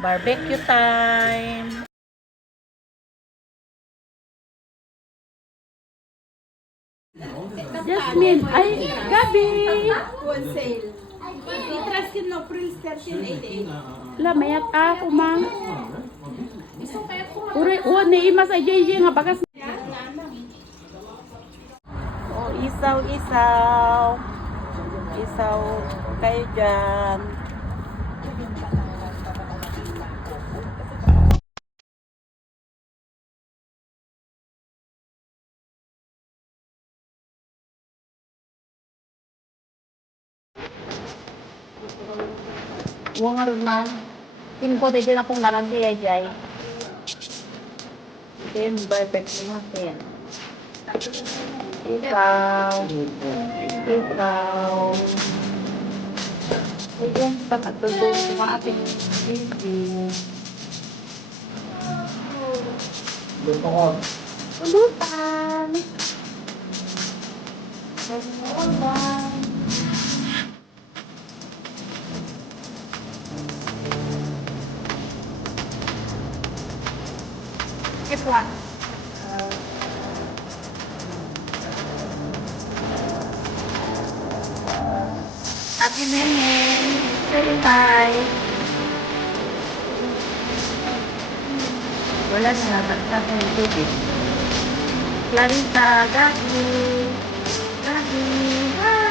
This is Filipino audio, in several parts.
Barbecue time. Jasmine, ay, Gabi. Wholesale. Itraskin no, Prince 1388. Lamayat ako, mang. Uri, ni ima sa JJ nga bagas. Oh, isaw, isaw. Isaw kayo dyan. Huwag nga rin man. Pinko din akong naranti ay jay. Then, perfect natin. Ikaw. Ikaw. Ayun, pagkatulog sa ating baby. Pulutan. Pulutan. Keep one. Happy Nenen. Very nice. Wala na, nagtata yung tubig. Clarita, Gagi. Gagi. Hi.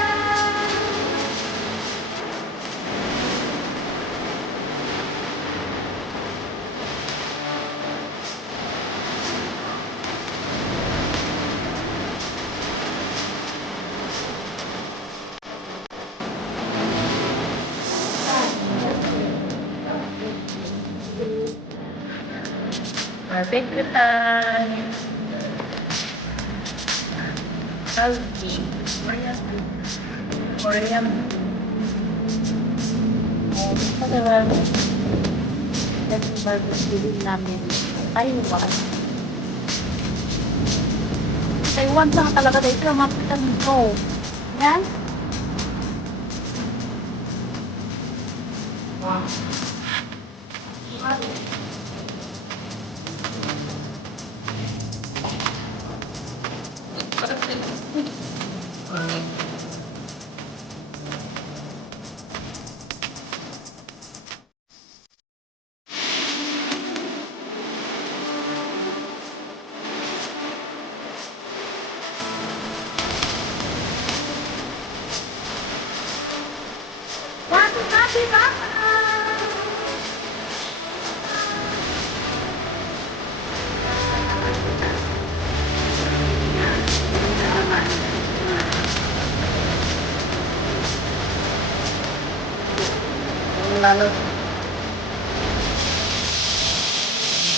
Barbecue time. Healthy. Korean. Pagkawan. Yan yung barbecue din namin. Taiwan. Taiwan lang talaga dito. Mapitan ko. Yan. Wow. Happy lalo.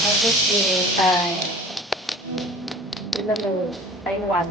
Barbecue time. Taiwan.